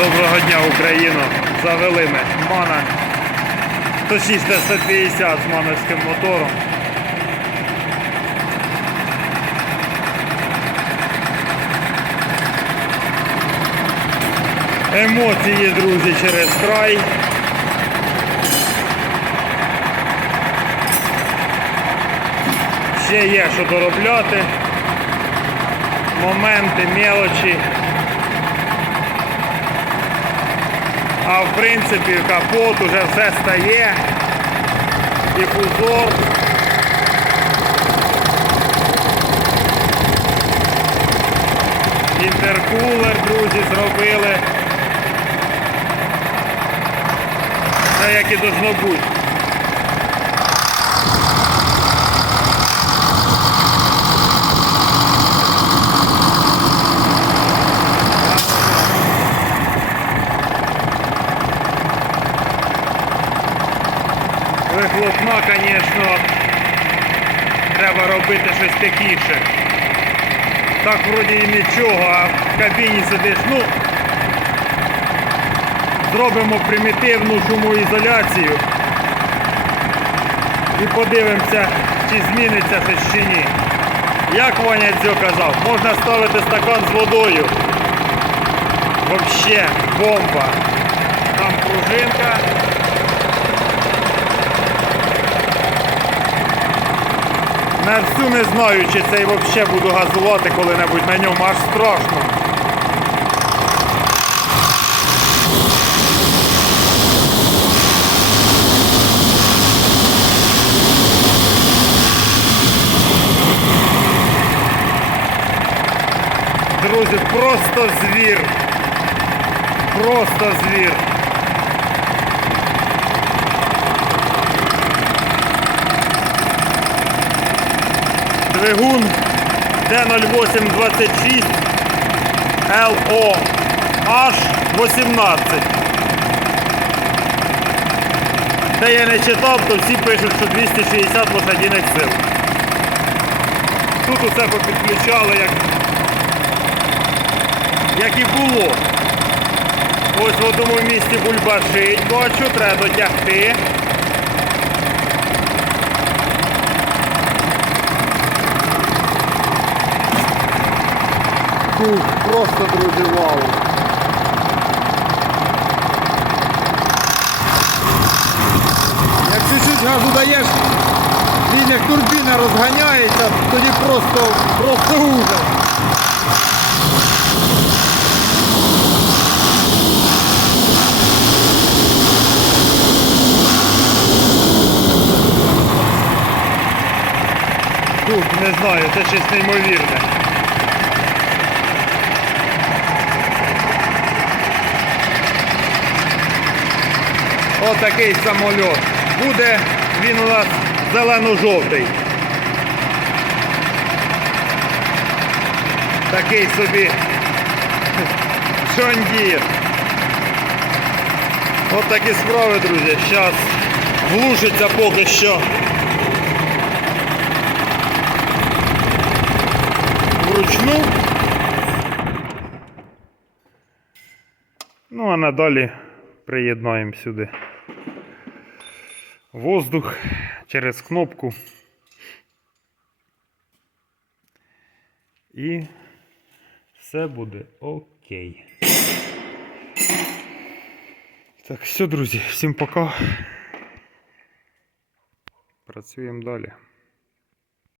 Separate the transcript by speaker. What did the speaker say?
Speaker 1: Доброго дня, Україно! Завели ми мана. Точніше 150 з мановським мотором. Емоції, друзі, через край. Ще є що доробляти. Моменти, мелочі. А в принципі капот уже все стає. Дифузор. Інтеркулер, друзі, зробили. Все як і должно бути. Вихлопна, звісно, треба робити щось такіше. Так вроді і нічого, а в кабіні сидиш, ну, зробимо примітивну шумоізоляцію і подивимося, чи зміниться щось чи ні. Як Ваня Дзьо казав, можна ставити стакан з водою. Вообще бомба. Там пружинка. На всю не знаю, чи цей взагалі буду газувати коли-небудь на ньому, аж страшно. Друзі, просто звір. Просто звір. Двигун D0826 LO H18. Де я не читав, то всі пишуть, що 260 лошадиних сил. Тут усе попідключали, як, як і було. Ось в одному місці бульбашить, бачу, треба дотягти. Фух, просто, друзі, вау.
Speaker 2: Як чуть-чуть газу даєш, він як турбіна розганяється, тоді просто, просто ужас.
Speaker 1: Не знаю, це щось неймовірне. Отакий самольот. Буде він у нас зелено-жовтий. Такий собі Джондір. От такі справи, друзі. Зараз влушиться поки що. вручну. Ну, а надалі приєднаємо сюди воздух через кнопку. І все буде окей. Так, все, друзі, всім пока. Працюємо далі.